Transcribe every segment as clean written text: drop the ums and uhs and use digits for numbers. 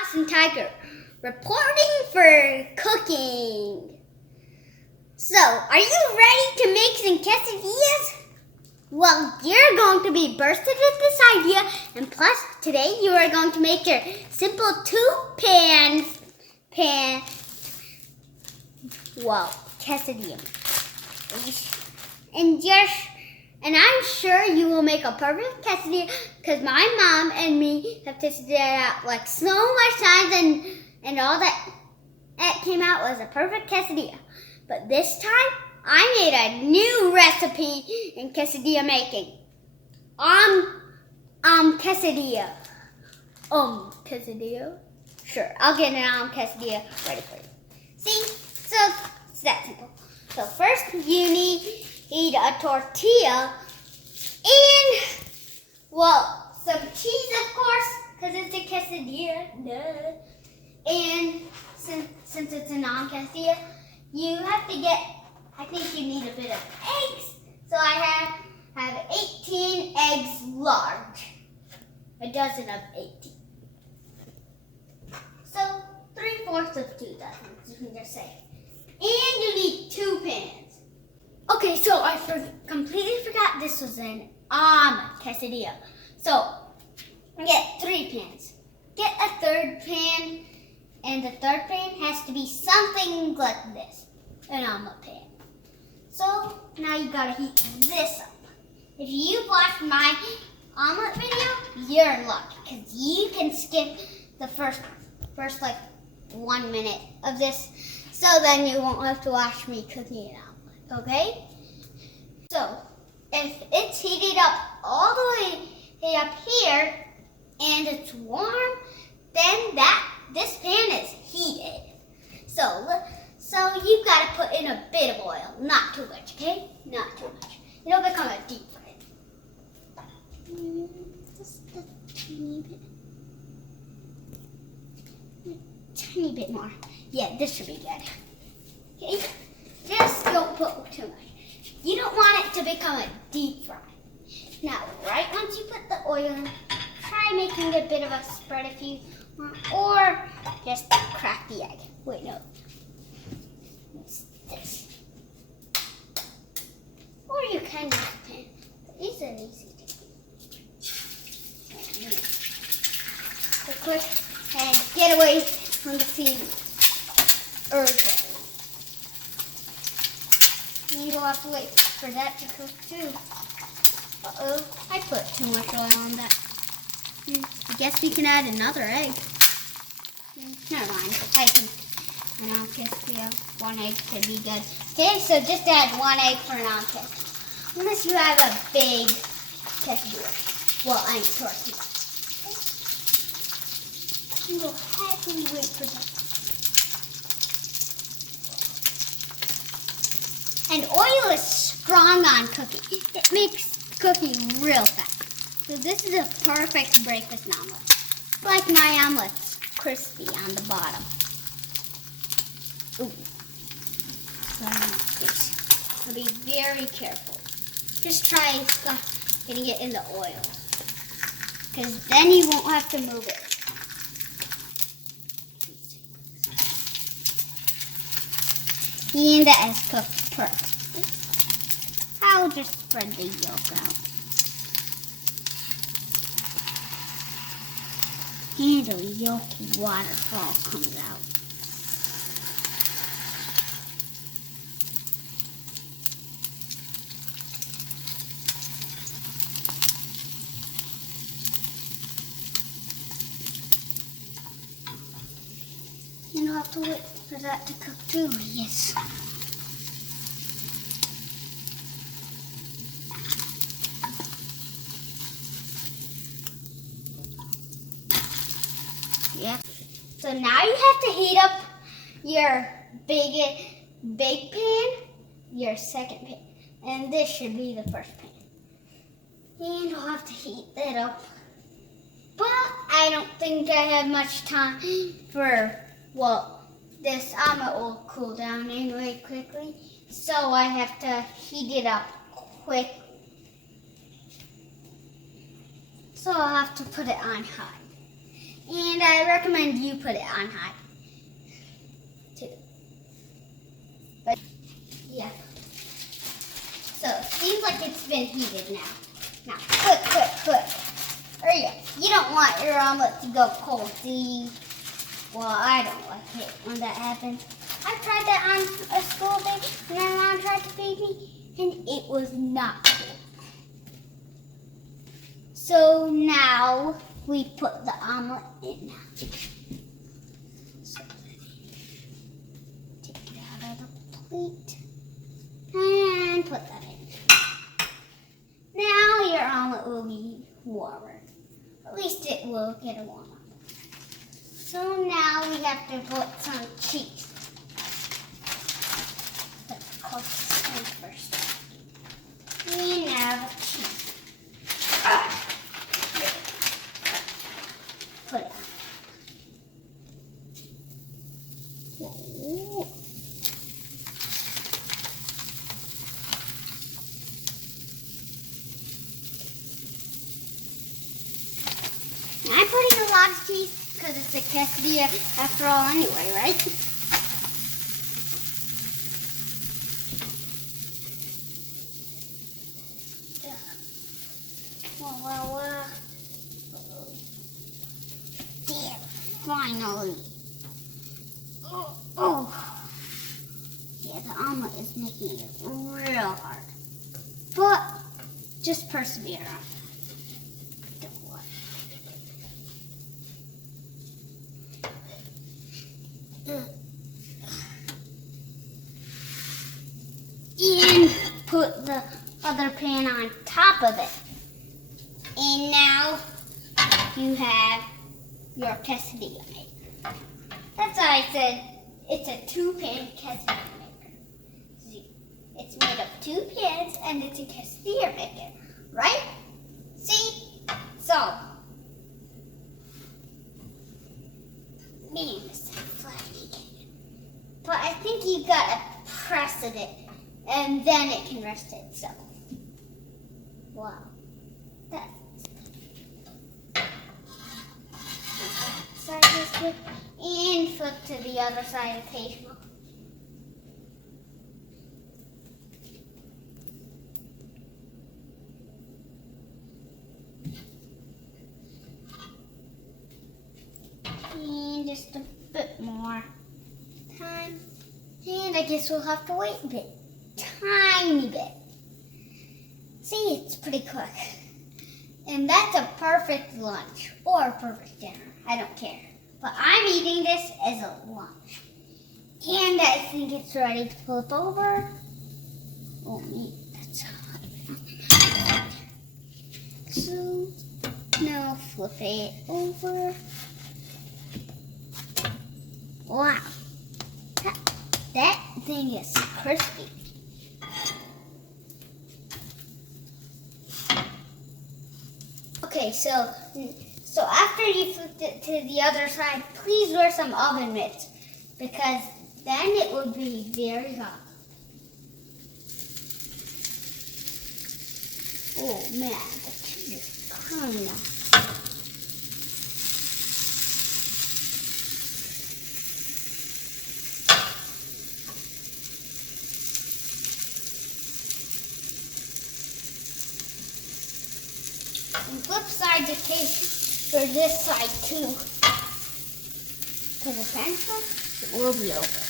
Awesome Tiger, reporting for cooking. So, are you ready to make some quesadillas? Well, you're going to be bursted with this idea, and plus, today you are going to make your simple two-pan quesadilla. And I'm sure you will make a perfect quesadilla because my mom and me have tested it out like so much times, and all that came out was a perfect quesadilla. But this time, I made a new recipe in quesadilla making. Quesadilla. Quesadilla? Sure, I'll get an quesadilla ready for you. See? So, it's that simple. So first you need a tortilla and, some cheese, of course, because it's a quesadilla. Duh. And since it's a non-quesadilla, you have to get, I think you need a bit of eggs. So I have 18 eggs large. A dozen of 18. So 3/4 of 2 dozens, you can just say. And you need 2 pans. Okay, so I completely forgot this was an quesadilla. So get 3 pans. Get a third pan, and the third pan has to be something like this, an omelet pan. So now you gotta heat this up. If you've watched my omelet video, you're lucky because you can skip the first like 1 minute of this, so then you won't have to watch me cooking an omelet, okay? So if it's heated up all the way up here and it's warm, then this pan is heated. So you've got to put in a bit of oil, not too much, okay? Not too much. It'll become a deep fry. Just a tiny bit. Tiny bit more. Yeah, this should be good. Okay? Just don't put too much. You don't want it to become a deep fry. Now, right once you put the oil in, try making a bit of a spread if you want, or just crack the egg. Wait, no. It's this. Or you can use a pan. These are easy to do. So quick and get away from the seed urgently. You don't have to wait for that to cook too. Uh-oh, I put too much oil on that. I guess we can add another egg. Never mind. I think, quesadilla, 1 egg could be good. Okay, so just add 1 egg for an quesadilla. Unless you have a big quesadilla. Well, I mean tortilla. Okay. Go ahead and wait for that. And oil is strong on cooking. It makes cooking real fast. So this is a perfect breakfast omelet. Like my omelets, crispy on the bottom. Ooh. So be very careful. Just try getting it in the oil, because then you won't have to move it. And that is cooked perfectly. I'll just spread the yolk out. And a yolky waterfall comes out. And I'll have to wait for that to cook too, yes. Yeah. So now you have to heat up your big pan, your second pan, and this should be the first pan. And you'll have to heat it up. But I don't think I have much time for, this omelet will cool down anyway quickly. So I have to heat it up quick. So I'll have to put it on high. And I recommend you put it on high, too. But, yeah. So, it seems like it's been heated now. Now, quick. Hurry up. You don't want your omelet to go cold, see? Well, I don't like it when that happens. I tried that on a school day, and my mom tried to feed me, and it was not cool. So now we put the omelet in. So take it out of the plate and put that in. Now your omelet will be warmer. At least it will get warm up. So now we have to put some cheese. Let's cook this first. And now the cheese. Put it on. Whoa. I'm putting a lot of cheese because it's a quesadilla after all anyway, right? Well. There, finally. Oh. Yeah, the omelet is making it real hard. But just persevere on it. Don't worry. And put the other pan on top of it. And now you have your quesadilla maker. That's why I said it's a 2-pan quesadilla maker. See, it's made of 2 pans and it's a quesadilla maker, right? See? So, man, this is flaky. But I think you gotta press it and then it can rest itself. Wow. That's side is good. And flip to the other side of the table. And just a bit more time. And I guess we'll have to wait a bit. Tiny bit. See, it's pretty quick. And that's a perfect lunch or a perfect dinner. I don't care. But I'm eating this as a lunch. And I think it's ready to flip over. Oh, man, that's hot. So, now flip it over. Wow. That thing is crispy. Okay, so after you flipped it to the other side, please wear some oven mitts because then it will be very hot. Oh man, the cheese is crying now. And flip side the cake for this side too. Because eventually it will be over.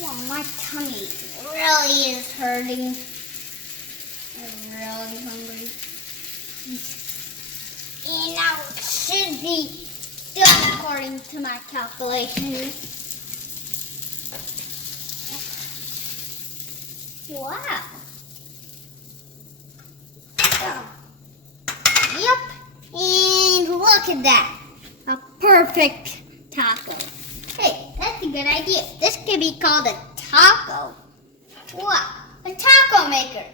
Wow, my tummy really is hurting. I'm really hungry. And now it should be done according to my calculations. Wow. Yep, and look at that. A perfect taco. Hey, that's a good idea. This could be called a taco. Wow, a taco maker.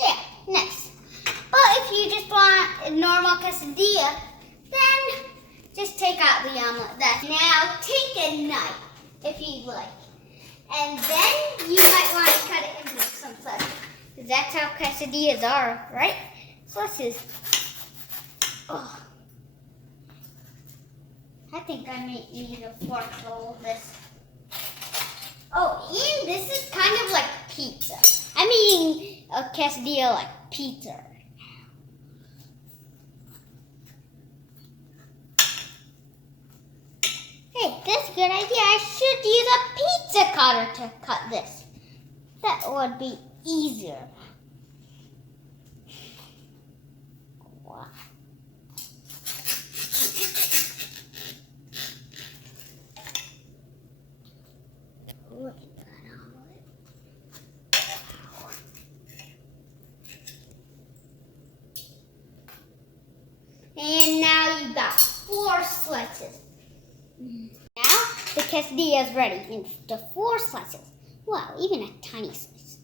Yeah, nice. But if you just want a normal quesadilla, then just take out the omelet. Now take a knife, if you'd like. And then you might want to cut it into some slices. Because that's how quesadillas are, right? Slices. Oh. I think I may need a fork for all of this. Oh, and this is kind of like pizza. I'm eating a quesadilla like pizza. Hey, that's a good idea. I should use a pizza cutter to cut this. That would be easier. Wow. Look at that omelet. Wow. And now you've got 4 slices. Now the quesadilla is ready into 4 slices. Wow, even a tiny slice.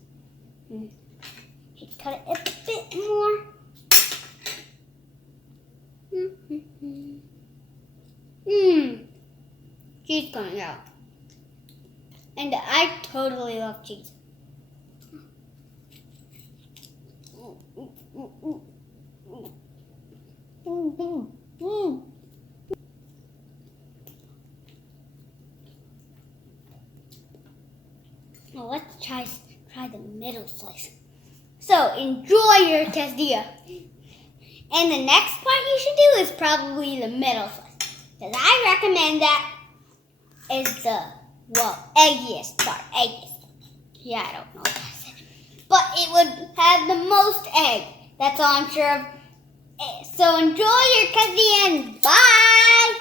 Should cut it a bit more. Cheese coming out. And I totally love cheese. Well, let's try the middle slice. So enjoy your quesadilla. And the next part you should do is probably the middle slice. Because I recommend that is the, eggiest part. Eggiest. Yeah, I don't know what I said. But it would have the most egg. That's all I'm sure of. So enjoy your quesadilla and bye!